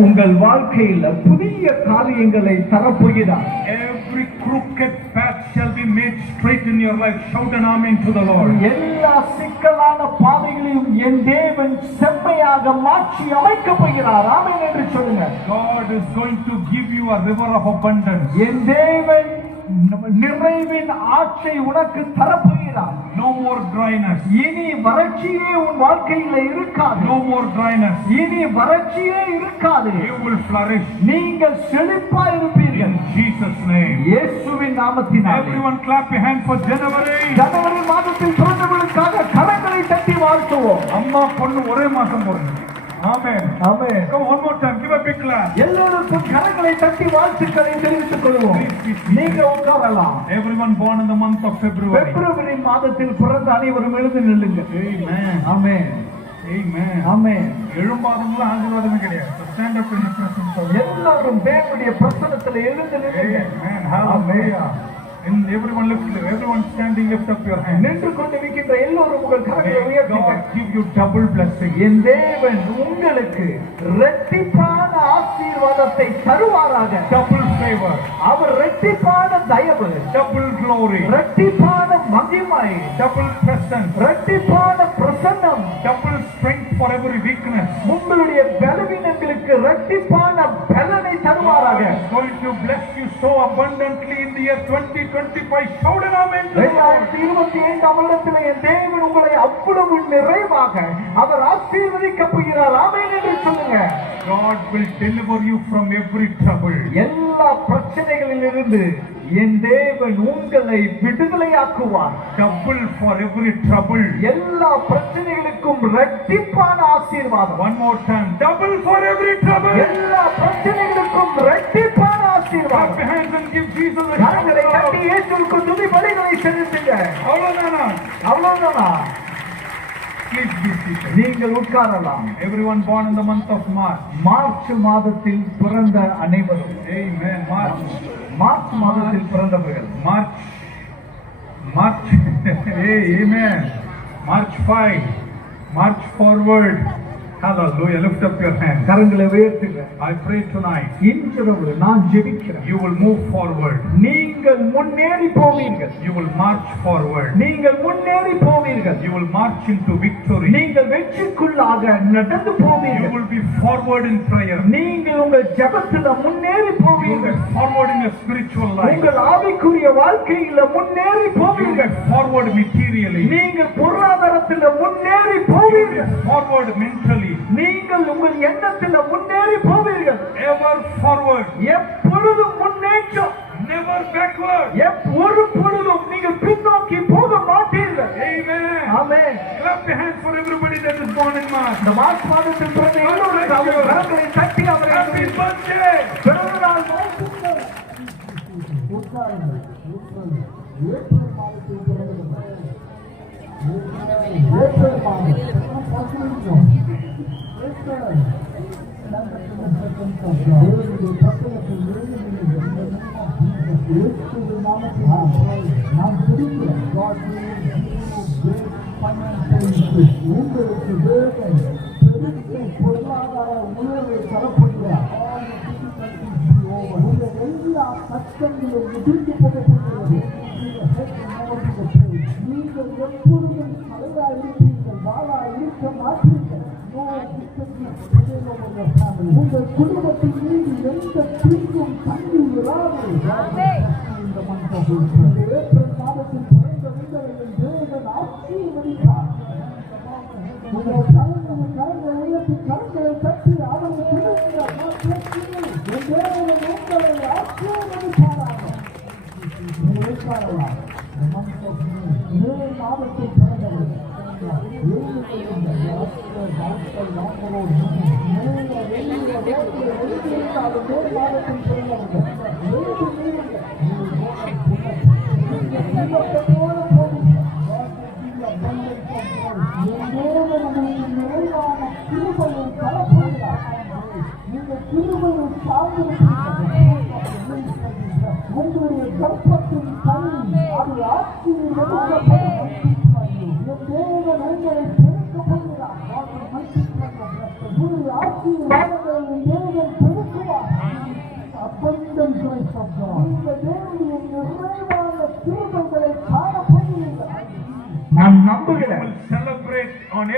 உங்கள் வாழ்க்கையில புதிய காரியங்களை தரப்போகிறார் Every crooked path shall be made straight in your life. Shout an amen to the Lord. எல்லா சிக்கலான பாதைகளையும் என் தேவன் செம்மையாக மாற்றி அமைக்கப் போகிறார் ஆமென் என்று சொல்லுங்க God is going to give you a river of abundance. என் தேவன் நிறைவின் ஆட்சை உனக்கு தரப்போகிறார் No more dryness. இனி வறட்சியே உன் வாழ்க்கையில இருக்காது No more dryness. இனி வறட்சியே இருக்காது You will flourish நீங்கள் செழிப்பா இருப்பீர்கள் Jesus' name. இயேசுவின் நாமத்தினாலே Everyone clap your hand for January. ஜனவரி மாதத்தில் பிறந்தவர்களுக்காக கரங்களை தட்டி வாழ்த்துவோம் அம்மா பொண்ணு ஒரே மாசம் போறீங்க Amen. Amen Come one more time. Give a big clap. எல்லோருக்கும் கரங்களை தட்டி வாழ்த்துக்களை தெரிவித்துக் கொள்வோம் நீங்க உட்காரலாம் Everyone born in the month of February. பிப்ரவரி மாதத்தில் பிறந்த அனைவரும் எழுந்து நில்லுங்க Amen. ஆமென் Amen. ஆமென் எழும்பாதவங்களும் ஆசீர்வாதமே கிடையாது ஸ்டாண்ட் அப் இன் of எல்லாரும் தேவனுடைய பிரசனத்தில் எழுந்து நில்லுங்க Amen. Hallelujah. And everyone lift, everyone standing, lift up your hand. நின்று கொண்டிருக்கின்ற என் தேவன் உங்களுக்கு இரட்டிப்பான ஆசீர்வாதத்தை தருவாராக Double favor. அவர் இரட்டிப்பான தயவு Double glory. இரட்டிப்பான மகிமை Double presence. இரட்டிப்பான பிரசன்னம் Double strength for every weakness. உங்களுடைய பலவீனங்களுக்கு இரட்டிப்பான பலனை going to bless you so abundantly in the year 2025. இருபத்தி ஐந்தாம் தேவன் உங்களை அவ்வளவு நிறைவாக அவர் ஆசீர்வதிக்க போகிறார் ஆமென் God will deliver you from every trouble. எல்லா பிரச்சனைகளிலிருந்து என் தேவன் உங்களை விடுதலையாக்குவார் Double for every trouble. எல்லா பிரச்சனைகளுக்கும் இரட்டிப்பான ஆசீர்வாதம் One more time. Double for every trouble. எல்லா பிரச்சனைகளுக்கும் இரட்டிப்பான ஆசீர்வாதம் and give Jesus a கரங்களை. கட்டி இயேசுவுக்கு துதி பலிகளை செலுத்துங்க அவ்வளவுதானா? அவ்வளவுதானா நீங்கள் உட்காரலாம் everyone born in the month of March March மாதத்தில் பிறந்த அனைவரும் ஆமென் மார்ச் மார்ச் மாதத்தில் பிறந்தவர்கள் மார்ச் மார்ச் ஏய் amen March 5 March forward Hallelujah. Lift up your hand. கரங்களை உயர்த்துங்க I pray tonight இன்றிரவு நான் ஜெபிக்கிறேன் you will move forward. நீங்கள் முன்னேறி போவீர்கள் You will march forward. நீங்கள் முன்னேறி போவீர்கள் You will march into victory. நீங்கள் வெற்றிக்குள்ளாக நடந்து You போவீர்கள் will be forward in prayer. நீங்கள் உங்கள் ஜெபத்துல முன்னேறி You will போவீர்கள் be forward in your spiritual life. உங்கள் ஆவிக்குரிய வாழ்க்கையில முன்னேறி You will போவீர்கள் be forward materially. நீங்கள் பொருளாதாரத்துல முன்னேறி You will போவீர்கள் be forward mentally. நீங்கள் உங்கள் எண்ணத்துல முன்னேறி போவீர்கள் Ever forward. எப்பொழுதும் முன்னேற்றம் Never backward. எப்- ஒரு பொழுதும் நீங்கள் பின்னோக்கி போக மாட்டீர்கள் Amen. Amen Clap your hands for everybody that is born in March. இந்த மார்ச் மாதத்தில் பிறந்த எல்லோரும் அவர் கரங்களை தட்டி அவரை Happy birthday. பிறந்த நாள் வாழ்த்துக்கள். உட்காருங்கள், உட்காருங்கள். ஏப்ரல் மாதத்தில் பிறந்தவர்கள். ஏப்ரல் மாதம். நான் பசுமைக்கும். ஏப்ரல். தேவனுடைய பட்டணத்தில் நிறைவேறுகிறது. இயேசுவின் நாமத்தில் நான் துதிக்கிறேன். God will give you great financial increase. உங்களுக்கு தேவன் பெரிய பொருளாதார உணர்வை தரப்படுகிறார் உங்கள் எல்லா கஷ்டங்களும் முடிந்து போகப்படுகிறது நீங்கள் உங்கள் குடும்பத்தின் மீது எந்த தீங்கும் தங்கி இராது இந்த month of மாதத்தில் பிறந்த உங்களை தேவன் ஆசீர்வதிப்பார் நாட்கள்,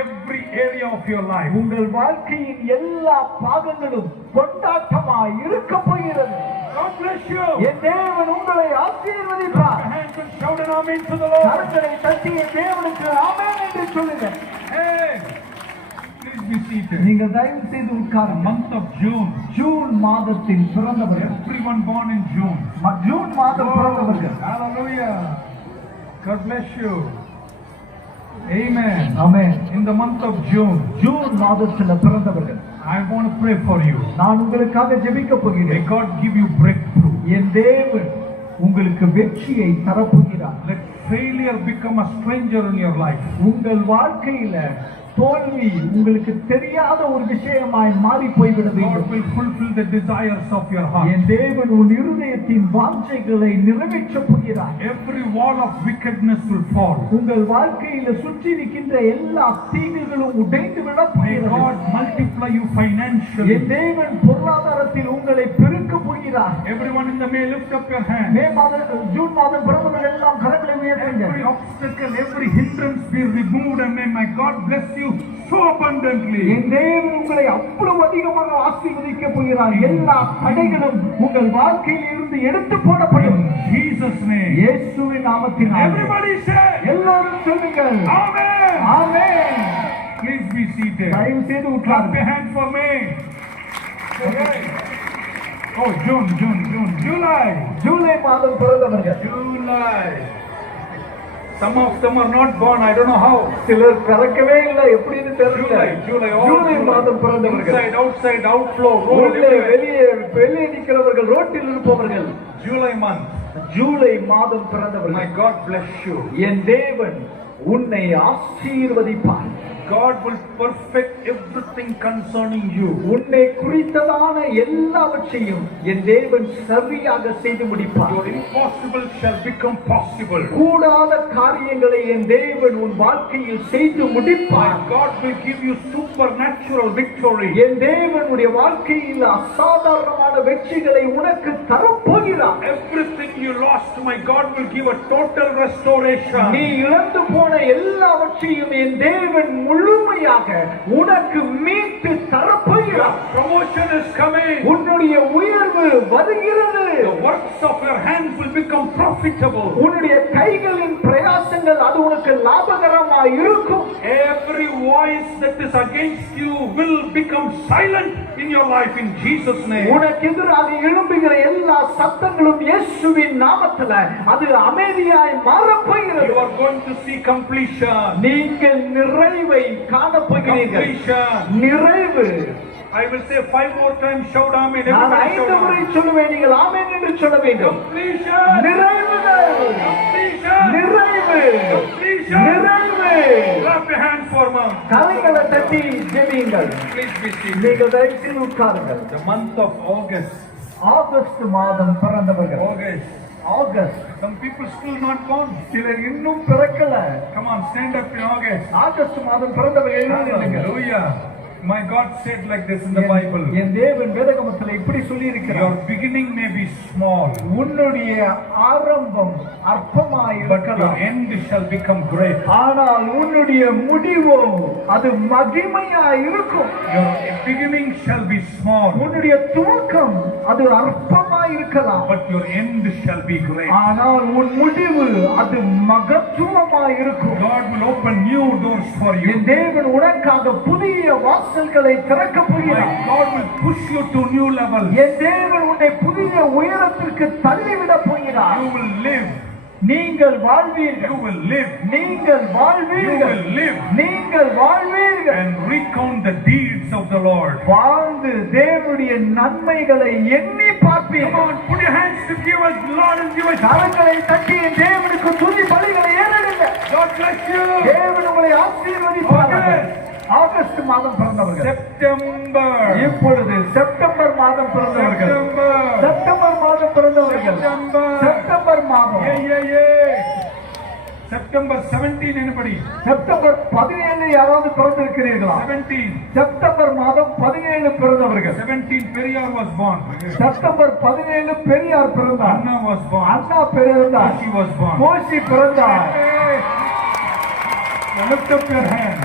area of your life. உங்கள் வாழ்க்கையின் எல்லா பாகங்களும் கொண்டாட்டமாய் இருக்க போகிறது God bless you. என் தேவன் உங்களை ஆசீர்வதிப்பார் Hands and shout an amen to the Lord. கரங்களை தட்டி தேவனுக்கு ஆமென் என்று சொல்லுங்க Hey, please be seated. நீங்கள் தயவு செய்து of June. ஜூன் மாதத்தில் பிறந்தவர்கள் Everyone born in June. ம- ஜூன் மாதம் பிறந்தவர்கள் Hallelujah. God bless you. Amen. Amen In the month of June, June மாதத்தில் பிறந்தவர்கள் I want to pray for you. நான் உங்களுக்காக ஜெபிக்க May போகிறேன் God give you breakthrough. என் தேவன் உங்களுக்கு வெற்றியை தரப்போகிறார் Let failure become a stranger in your life. உங்கள் வாழ்க்கையில தோல்வி உங்களுக்கு தெரியாத ஒரு விஷயமாய் மாறி போய்விட God வேண்டும் will fulfill the desires of your heart. என் தேவன் உன் இருதயத்தின் வாஞ்சைகளை நிறைவேற்றப் போகிறார் Every wall of wickedness will fall. உங்கள் வாழ்க்கையில சுற்றி இருக்கின்ற எல்லா தீங்குகளும் உடைந்து விட போகிறது God multiply you financially. என் தேவன் பொருளாதாரத்தில் உங்களை பெருக்க போகிறார் Everyone in the may lift up your hand. மே மாதம் ஜூன் மாதம் பிறந்தவர்கள் எல்லாம் கரங்களை உயர்த்துங்க Every obstacle, every hindrance be removed and may my God bless you so abundantly. என் தேவன் உங்களை அவ்வளவு அதிகமாக ஆசீர்வதிக்க போகிறார் எல்லா தடைகளும் உங்கள் வாழ்க்கையில் இருந்து எடுத்து போடப்படும் Jesus' name. இயேசுவின் Everybody say, எல்லாரும் சொல்லுங்கள் Amen. Amen Please be seated. தயவு செய்து Clap உட்காருங்க your hands for me. Okay. Oh, June, June, June, July. July மாதம் பிறந்தவர்கள் July. Some of them are not born. I don't know how. சிலர் பிறக்கவே இல்லை எப்படின்னு தெரியல all ஜூலை மாதம் பிறந்தவர்கள் Inside, outside, outflow, road, உள்ளே everywhere. வெளியே வெளியே நிற்கிறவர்கள் ரோட்டில் இருப்பவர்கள் July month. ஜூலை மாதம் My பிறந்தவர்கள் God bless you. என் தேவன் உன்னை ஆசீர்வதிப்பார் God will perfect everything concerning you. உன்னை குறித்ததான எல்லாவற்றையும் என் தேவன் சரியாக செய்து முடிப்பார் Your impossible shall become possible. கூடாத காரியங்களை என் தேவன் உன் வாழ்க்கையில் செய்து முடிப்பார் God will give you supernatural victory. என் தேவன் உடைய வாழ்க்கையில் அசாதாரணமான வெற்றிகளை உனக்கு தரப்போகிறார் Everything you lost, my God will give a total restoration. நீ இழந்து போன எல்லாவற்றையும் என் தேவன் முழுமையாக உனக்கு மீட்டு தரப்போகிறார் Promotion is coming. உன்னுடைய உயர்வு வருகிறது The works of your hands will become profitable. உன்னுடைய கைகளின் பிரயாசங்கள் அது உனக்கு லாபகரமாய் இருக்கும் Every voice that is against you will become silent in your life in Jesus' name. உனக்கு எதிராக எழும்புகிற எல்லா சத்தங்களும் இயேசுவின் நாமத்துல அது அமைதியாய் மாறப்போகிறது You are going to see completion. நீங்கள் நிறைவை காணப்போகிறீர்கள் Completion. நிறைவு I will say five more times, shout amen. நான் ஐந்து முறை. சொல்லுவேன் நீங்கள் ஆமென் என்று சொல்ல வேண்டும் Completion. நிறைவுகள் Completion. நிறைவு Completion. நிறைவு Clap your hands for தட்டி ஜெபியுங்கள் Please be seated. நீங்கள் தயவு செய்து உட்காருங்கள் The month of August. August மாதம் பிறந்தவர்கள் August. August Some people still not born. சிலர் இன்னும் பிறக்கல Come on, stand up in August. August மாதம் பிறந்தவர்கள் எழுந்திருங்கள். Hallelujah. My God said like this in the Bible. என் தேவன் வேதகமத்தில் இப்படி சொல்லி இருக்கிறார் Your beginning may be small, உன்னுடைய ஆரம்பம் அற்பமாய் but your இருக்கலாம் end shall become great. ஆனால் உன்னுடைய முடிவோ அது மகிமையாய் இருக்கும் Your beginning shall be small, உன்னுடைய துவக்கம் அது அற்பமாய் இருக்கலாம் but your end shall be great. ஆனால் உன் முடிவு அது மகத்துவமாய் இருக்கும் God will open new doors for you. என் தேவன் உனக்காக புதிய வாசல்களை திறக்க போகிறார் God will push you to new levels. என் தேவன் உன்னை புதிய உயரத்திற்கு தள்ளிவிட போகிறார் You will live. நீங்கள் You வாழ்வீர்கள் will live நீங்கள் You வாழ்வீர்கள் will live. நீங்கள் வாழ்வீர்கள் and recount the deeds of the Lord. வாழ்ந்து தேவனுடைய நன்மைகளை எண்ணி Come பார்ப்பீர்கள் on, put your hands together, Lord, and give us. கரங்களை தட்டி தேவனுக்கு துதி பலிகளை ஏறிடுங்க God bless you. தேவன் உங்களை ஆசீர்வதிப்பார்கள் ஆகஸ்ட் மாதம் பிறந்தவர்கள் September. இப்பொழுது செப்டம்பர் மாதம் பிறந்தவர்கள். செப்டம்பர் மாதம் பிறந்தவர்கள். September September 17, anybody? செப்டம்பர் பதினேழு யாராவது பிறந்திருக்கிறீர்களா 17. செப்டம்பர் மாதம் பதினேழு பிறந்தவர்கள் 17, Periyar was born. செப்டம்பர் பதினேழு பெரியார் பிறந்தார் Anna was born. அண்ணா பிறந்தார் was born. கோஷி பிறந்தார்.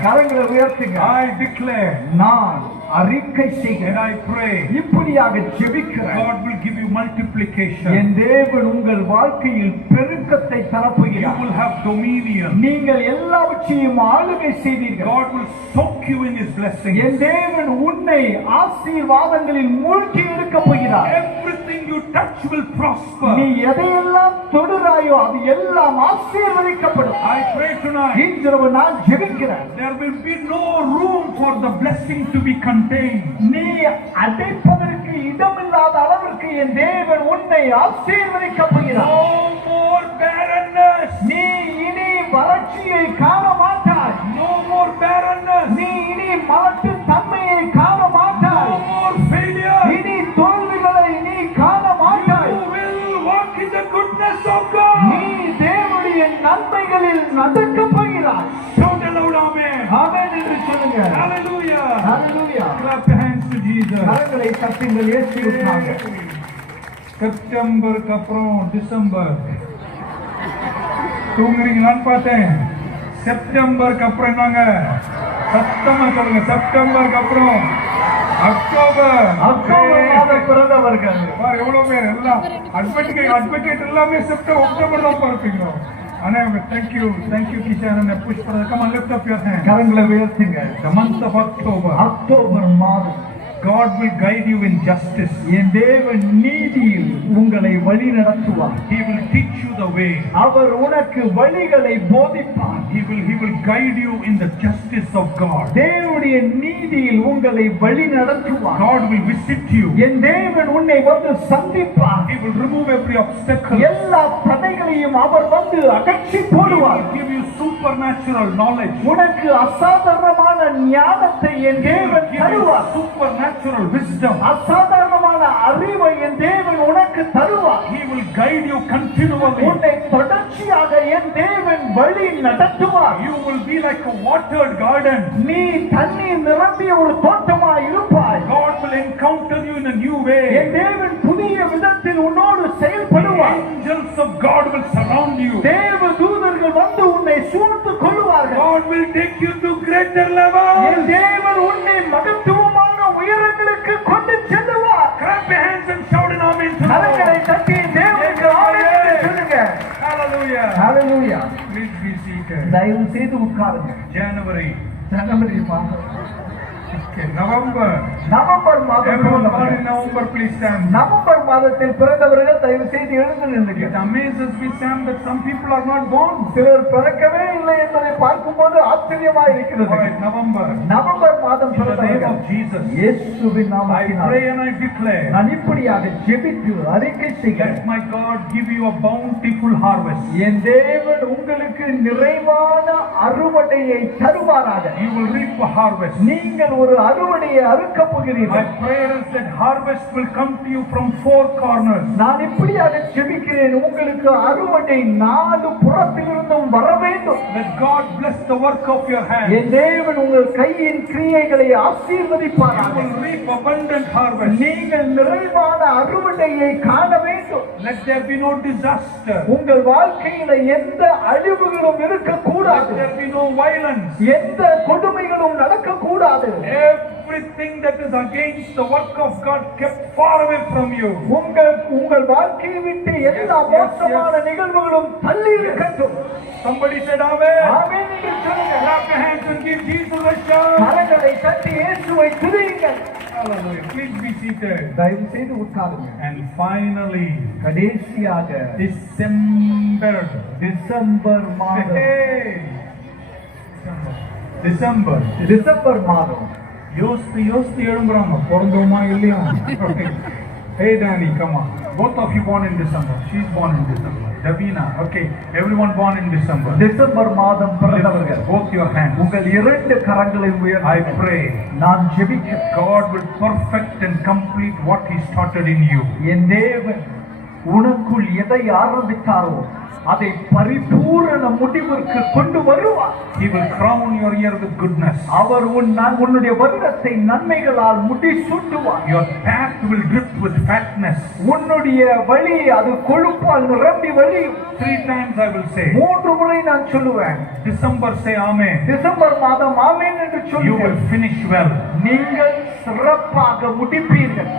கரங்களை உயர்த்துங்க I declare நான் அறிக்கை and செய்கிறேன் I pray இப்படியாக ஜெபிக்கிறேன் God will give you multiplication. என் தேவன் உங்கள் வாழ்க்கையில் பெருக்கத்தை You தரப்போகிறார் will have dominion. நீங்கள் எல்லாவற்றையும் ஆளுகை செய்வீர்கள் God will soak you in His blessing. என் தேவன் உன்னை ஆசீர்வாதங்களில் மூழ்கி எடுக்க போகிறார் Everything you touch will prosper. நீ எதையெல்லாம் தொடுறாயோ அது எல்லாம் ஆசீர்வதிக்கப்படும் I pray tonight. இன்றிரவு நான் ஜெபிக்கிறேன் There will be no room for the blessing to be contained. நீ அடைப்பதற்கு இடமில்லாத அளவிற்கு என் தேவன் உன்னை ஆசீர்வதிக்க போகிறார் No more barrenness. நீ இனி வறட்சியை காண மாட்டாய் No more barrenness. நீ Jesus. கரங்களை தட்டுங்கள் இயேசுவுக்காக செப்டம்பருக்கு அப்புறம் டிசம்பர். தூங்குறீங்களான்னு பார்த்தேன். செப்டம்பருக்கு அப்புறம் என்னங்க? சத்தமா சொல்லுங்க செப்டம்பருக்கு அப்புறம். அக்டோபர். அக்டோபர் மாதம் பிறந்தவர்கள் பாரு எவ்வளவு பேர்? எல்லாம் அட்வொகேட் அட்வொகேட் எல்லாமே செப்டம்பர் அக்டோபர் தான் பார்ப்பீங்க அண்ணா thank you thank you Kishan Anna push பண்ணது கமா லிஃப்ட் அப் ஹேண்ட் கரங்களை உயர்த்துங்க. The month of October. October மாதம். God will guide you in justice என் தேவன் நீதியில் உங்களை வழி நடத்துவார் he will teach you the way அவர் உனக்கு வழிகளை போதிப்பார் he will he will guide you in the justice of God தேவனுடைய நீதியில் உங்களை வழி நடத்துவார் God will visit you என் தேவன் உன்னை வந்து சந்திப்பார் he will remove every obstacle எல்லா தடைகளையும் அவர் வந்து அகற்றி he போடுவார் will give you supernatural knowledge உனக்கு அசாதாரணமான ஞானத்தை என் தேவன் தருவார் supernatural wisdom அசாதாரணமான அறிவை என் தேவன் உனக்கு தருவார் he will guide you continually உன்னை தொடர்ச்சியாக என் தேவன் வழி நடத்துவார் you will be like a watered garden நீ தண்ணீர் நிரம்பிய ஒரு தோட்டமாய் இருப்பாய் God will encounter you in a new N way தேவன் புதிய விதத்தில் உன்னோடு செயல்படுவார் angels of God will surround you தேவ தூதர்கள் வந்து உன்னை சூழ்ந்து கொள்வார்கள் God will take you to greater level என் தேவன் உன்னை தயவு செய்து உட்காருங்க. ஜனவரி ஜனவரி மாதம். November நவம்பர் மாதம் November please stand நவம்பர் மாதத்தில் பிறந்தவர்கள் தயவு செய்து எழுந்து நில்லுங்க amazes me Sam that some people are not born சிலர் பிறக்கவே இல்லை என்பதை பார்க்கும்போது ஆச்சரியமா இருக்கிறது November நவம்பர் மாதம் பிறந்தவர்கள் Jesus இயேசுவின் I நாமத்தினால் pray and I declare நான் இப்படியாக ஜெபித்து அறிக்கை செய்கிறேன் my God give you a bountiful harvest என் தேவன் உங்களுக்கு நிறைவான அறுவடையை தருவாராக you will reap a harvest நீங்கள் ஒரு அறுவடையை அறுக்க my போகிறீர்கள் prayer is that harvest will come to you from four corners நான் இப்படியாக ஜெபிக்கிறேன் உங்களுக்கு அறுவடை நாலு புறத்திலிருந்தும் வர வேண்டும் Let God bless the work of your hands. என் தேவன் உங்கள் கையின் கிரியைகளை You ஆசீர்வதிப்பாராக will reap abundant harvest. நீங்கள் நிறைவான அறுவடையை காண வேண்டும் Let there be no disaster. உங்கள் வாழ்க்கையில எந்த அழிவுகளும் Let இருக்கக்கூடாது there be no violence. எந்த கொடுமைகளும் நடக்கக்கூடாது Everything that is against the work of God kept far away from you. உங்கள் உங்கள் வாழ்க்கையை விட்டு எல்லா Yes, yes, மோசமான நிகழ்வுகளும் தள்ளி இருக்கட்டும் Somebody said, Amen. ஆமென் என்று சொல்லுங்க Clap your hands and give Jesus a shout. கரங்களை தட்டி இயேசுவை துதியுங்கள் Hallelujah. Please be seated. தயவு செய்து உட்காருங்க And finally, கடைசியாக December. டிசம்பர் மாதம் December. December மாதம் யோசித்து யோசித்து எழும்புறாங்க பிறந்தோமா இல்லையா Hey Danny, come on. Both of you born in December. She's born in December. Davina, okay. Everyone born in December. December மாதம் பிறந்தவர்கள் both your hands. உங்கள் இரண்டு கரங்களை I உயர்த்தி pray நான் ஜெபிக்கிறேன் God will perfect and complete what He started in you. என் தேவன் உனக்குள் எதை ஆரம்பித்தாரோ அதை பரிபூரண முடிவிற்கு கொண்டு வருவார் He will crown your year with goodness. அவர் உன் நன்- உன்னுடைய வருடத்தை நன்மைகளால் முடி சூட்டுவார் Your path will drip with fatness. உன்னுடைய வழி அது கொழுப்பால் நிரம்பி வழியும் Three times I will say. மூன்று முறை நான் சொல்லுவேன் December say Amen. டிசம்பர் மாதம் ஆமேன் என்று You சொல்லுங்கள் will finish well. நீங்கள் சிறப்பாக முடிப்பீர்கள்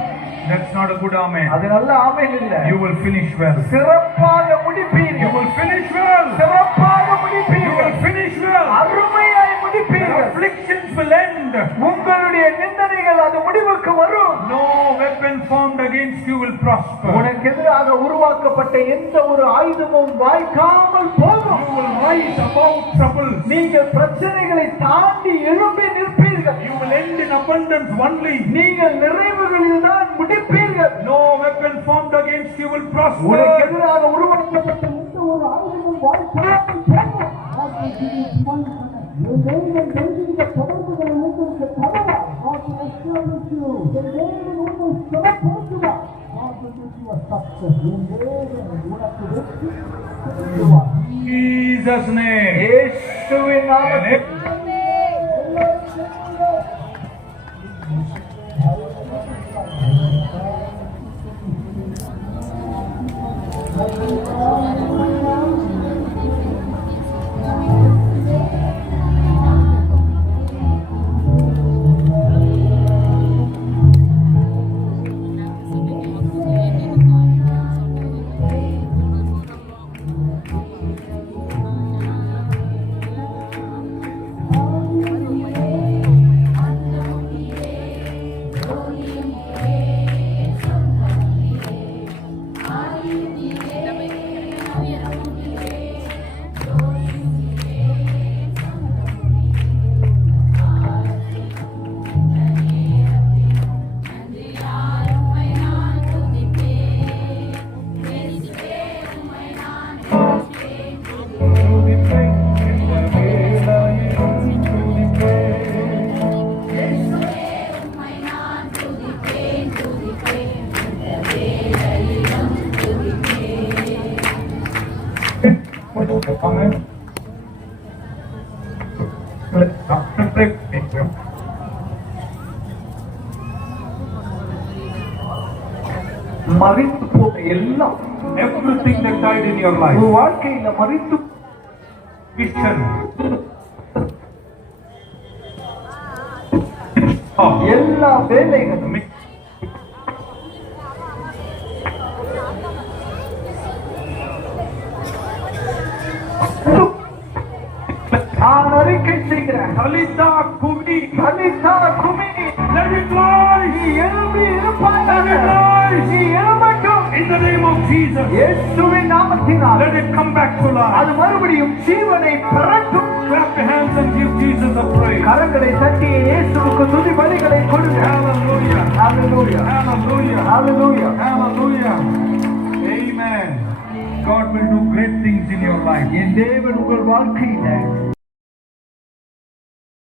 That's not a good Amen. அது நல்ல ஆமேன் இல்ல You will finish well. சிறப்பாக You முடிப்பீர்கள் will finish well. சிறப்பாக You will முடிப்பீர்கள் finish well. அருமையாய் முடிப்பீர்கள் afflictions will end. உங்களுடைய நிந்தனைகள் அது முடிவுக்கு வரும் No weapon formed against you will prosper. உனக்கு எதிராக உருவாக்கப்பட்ட எந்த ஒரு ஆயுதமும் வாய்க்காமல் போகும் You will rise above troubles. நீங்கள் பிரச்சனைகளை தாண்டி எழும்பி நிற்பீர்கள் You will end in abundance only. நீங்கள் நிறைவுகளில் தான் முடிப்பீர்கள் No weapon formed against you will உனக்கு prosper. எதிராக உருவாக்கப்பட்ட எந்த ஒரு ஆயுதமும் வாய்க்காமல் போகும் என் தேவன் இருப்பாங்க மறித்து போன எல்லாம் everything that died in your life உன் வாழ்க்கையில மறித்து கிறிஸ்டன் எல்லா வேலைகளும் நான் அறிக்கை செய்கிறேன் கலிதா குமி let it rise, நீ எழும்பி இருப்பாயாக let it rise, நீ எழும்பட்டும் in the name of Jesus, இயேசுவின் நாமத்தினால் let it come back to life. அது மறுபடியும் ஜீவனை பெறட்டும் Clap your hands and give Jesus a praise. கரங்களை தட்டி இயேசுவுக்கு துதி பலிகளை கொடுங்க Hallelujah, hallelujah hallelujah, hallelujah hallelujah. Amen. God will do great things in your life. என் தேவன் உங்கள் வாழ்க்கையில